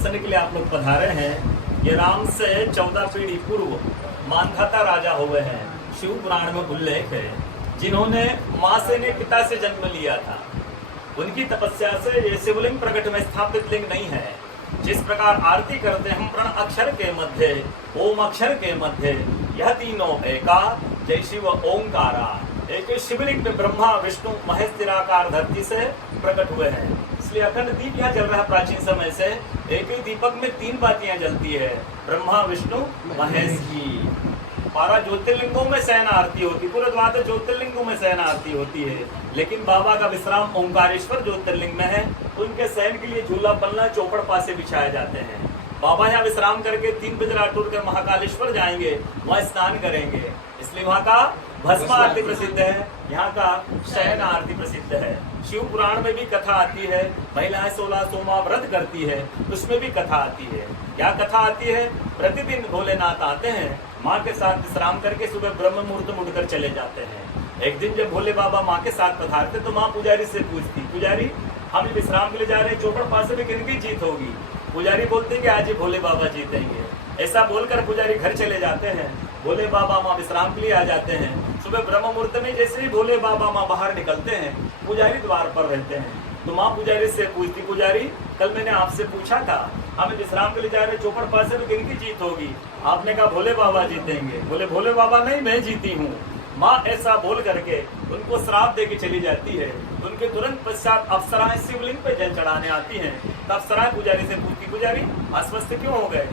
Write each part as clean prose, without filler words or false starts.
दर्शन के लिए आप लोग पधारे हैं। ये राम से 14 पीढ़ी पूर्व मानधाता राजा हुए हैं, शिव पुराण में उल्लेख है, जिन्होंने माँ से ने पिता से जन्म लिया था। उनकी तपस्या से ये शिवलिंग प्रकट में स्थापित लिंग नहीं है। जिस प्रकार आरती करते हम प्रण अक्षर के मध्य, ओम अक्षर के मध्य, यह तीनों एका, जय शिव ओंकारा। एक शिवलिंग पे ब्रह्मा विष्णु महेश निराकार धरती से प्रकट हुए हैं। इसलिए अखंड दीप यहाँ जल रहा प्राचीन समय से। एक ही दीपक में 3 बातियां जलती है, ब्रह्मा विष्णु महेश की। 12 ज्योतिर्लिंगों में शयन आरती होती, पूरे 12 ज्योतिर्लिंगों में शयन आरती होती है। लेकिन बाबा का विश्राम ओंकारेश्वर ज्योतिर्लिंग में है। उनके शयन के लिए झूला पन्ना चौपड़ पासे बिछाए जाते हैं। बाबा यहाँ विश्राम करके 3 बजे रातों के महाकालेश्वर जाएंगे, वहाँ स्नान करेंगे। इसलिए वहाँ का भस्म आरती प्रसिद्ध है, यहाँ का शयन आरती प्रसिद्ध है। शिव पुराण में भी कथा आती है, महिलाएं 16 सोमवार व्रत करती है, उसमें भी कथा आती है। क्या कथा आती है? प्रतिदिन भोलेनाथ आते हैं, माँ के साथ विश्राम करके सुबह ब्रह्म मुहूर्त में उठकर चले जाते हैं। एक दिन जब भोले बाबा माँ के साथ पधारते तो माँ पुजारी से पूछती, पुजारी हम विश्राम के लिए जा रहे हैं, चौपड़ पासे में किनकी जीत होगी? पुजारी बोलते हैं कि आज ही भोले बाबा जीतेंगे। ऐसा बोलकर पुजारी घर चले जाते हैं। भोले बाबा माँ विश्राम के लिए आ जाते हैं। सुबह ब्रह्म मुहूर्त में जैसे ही भोले बाबा माँ बाहर निकलते हैं, पुजारी द्वार पर रहते हैं। तो माँ पुजारी से पूछती, पुजारी कल मैंने आपसे पूछा था, हमें विश्राम के लिए जा रहे चौपड़ पासे में किनकी जीत होगी? आपने कहा भोले बाबा जीतेंगे। बोले भोले बाबा नहीं, मैं जीती हूँ। माँ ऐसा बोल करके उनको श्राप दे के चली जाती है। उनके तुरंत पश्चात अप्सराएं शिवलिंग पे जल चढ़ाने आती हैं। तब अप्सराएं पुजारी से पूछती, पुजारी अस्वस्थ क्यों हो गए?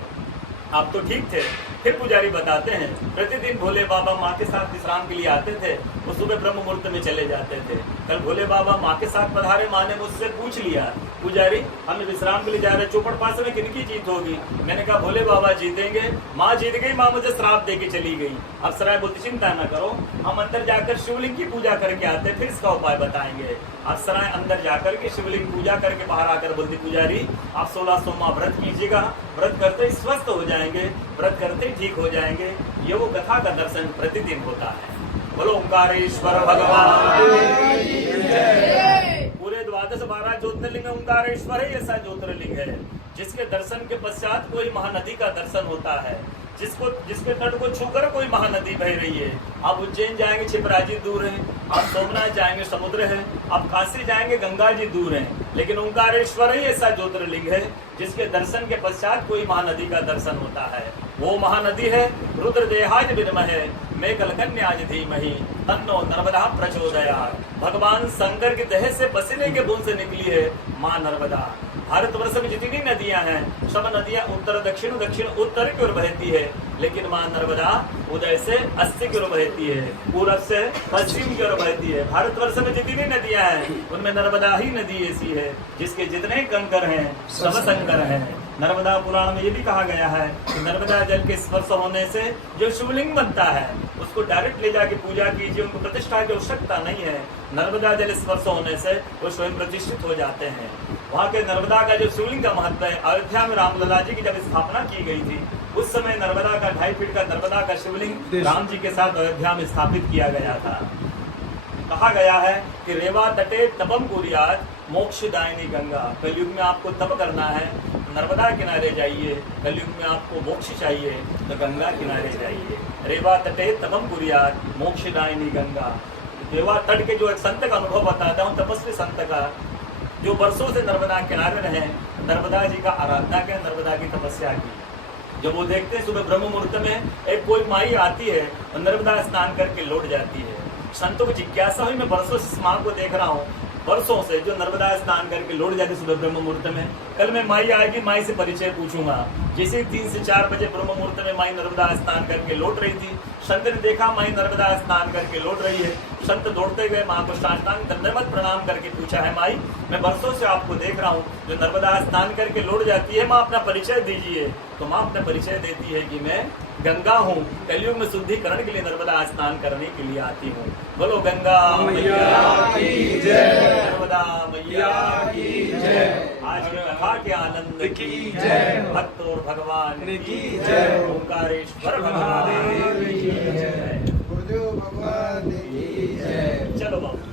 आप तो ठीक थे। फिर पुजारी बताते हैं, प्रतिदिन भोले बाबा माँ के साथ विश्राम के लिए आते थे, वो सुबह ब्रह्म मुहूर्त में चले जाते थे। कल भोले बाबा माँ के साथ पधारे, माँ ने मुझसे पूछ लिया, पुजारी हम विश्राम के लिए जा रहे चौपड़ पास में किनकी जीत होगी? मैंने कहा भोले बाबा जीतेंगे। माँ जीत गई, माँ मुझे श्राप दे के चली गई। अप्सराएं बोलती, चिंता न करो, हम अंदर जाकर शिवलिंग की पूजा करके आते, फिर इसका उपाय बताएंगे। अप्सराएं अंदर जाकर के शिवलिंग पूजा करके बाहर आकर बोलती, पुजारी आप 16 सोमवार व्रत कीजिएगा, व्रत करते ही स्वस्थ हो जाएंगे, व्रत करते ही ठीक हो जाएंगे। ये वो कथा का दर्शन प्रतिदिन होता है। बोलो ओंकारेश्वर भगवान। पूरे 12 ज्योतिर्लिंग में ओंकारेश्वर ही ऐसा ज्योतिर्लिंग है जिसके दर्शन के पश्चात कोई महानदी का दर्शन होता है, जिसके तट को छूकर कोई महानदी बह रही है। आप उज्जैन जाएंगे, छिपराजी दूर है। आप सोमनाथ जाएंगे, समुद्र है। आप काशी जाएंगे, गंगा जी दूर है। लेकिन ओंकारेश्वर ही ऐसा ज्योतिर्लिंग है जिसके दर्शन के पश्चात कोई महानदी का दर्शन होता है। वो महानदी है रुद्रदेहाज विद्महे मेघलकन्याज धीमहि तन्नो नर्मदा प्रचोदयात्। भगवान शंकर के देह से पसीने के बूंद से निकली है माँ नर्मदा। भारतवर्ष में जितनी नदियां हैं, सब नदियां उत्तर दक्षिण उत्तर की ओर बहती है, लेकिन माँ नर्मदा उदय से 80 की ओर बहती है, पूरब से पश्चिम की ओर बहती है। भारतवर्ष में जितनी नदियां हैं उनमें नर्मदा ही नदी ऐसी है जिसके जितने कंकर हैं सब शंकर हैं। नर्मदा पुराण में ये भी कहा गया है कि नर्मदा जल के स्पर्श होने से जो शिवलिंग बनता है उसको डायरेक्ट ले जाके पूजा कीजिए, उनको प्रतिष्ठा की आवश्यकता नहीं है। नर्मदा जल स्पर्श होने से वो स्वयं प्रतिष्ठित हो जाते हैं। वहाँ के नर्मदा का जो शिवलिंग का महत्व है, अयोध्या में रामलला जी की जब स्थापना की गई थी उस समय नर्मदा का 2.5 फीट का नर्मदा का शिवलिंग राम जी के साथ अयोध्या में स्थापित किया गया था। कहा गया है कि रेवा तटे तपम कुर्यात मोक्षदायिनी गंगा। कलयुग में आपको तप करना है, नर्मदा किनारे जाइए। कलयुग में आपको मोक्ष चाहिए तो गंगा किनारे जाइए। रेवा तटे तपम कुर्यात मोक्षदायिनी गंगा। रेवा तट के जो एक संत का अनुभव बताता हूँ, तपस्वी संत का, जो वर्षों से नर्मदा किनारे रहे, नर्मदा जी का आराधना के, नर्मदा की तपस्या की। जब वो देखते हैं सुबह ब्रह्म मुहूर्त में एक कोई माई आती है और नर्मदा स्नान करके लौट जाती है। संतों को जिज्ञासा हुई, मैं वर्षों से इस माँ को देख रहा हूँ, वर्षों से जो नर्मदा स्नान करके लौट जाती सुबह ब्रह्म मुहूर्त में। कल मैं माई आएगी, माई से परिचय पूछूंगा। जैसे 3 से 4 बजे ब्रह्म मुहूर्त में माई नर्मदा स्नान करके लौट रही थी, संत ने देखा माई नर्मदा स्नान करके लौट रही है। संत दौड़ते गए माँ को साष्टांग दंडवत प्रणाम करके पूछा है, माई मैं वर्षों से आपको देख रहा हूँ, जो नर्मदा स्नान करके लौट जाती है, माँ अपना परिचय दीजिए। तो माँ अपना परिचय देती है कि मैं गंगा हूँ, कलयुग में शुद्धिकरण के लिए नर्मदा स्नान करने के लिए आती हूँ। बोलो गंगा मैया की जय, नर्मदा मैया की जय। आज की कथा के आनंद की जय, भक्त और भगवान की जय, ओंकारेश्वर भगवान की जय, गुरुदेव भगवान की जय। चलो बाबू।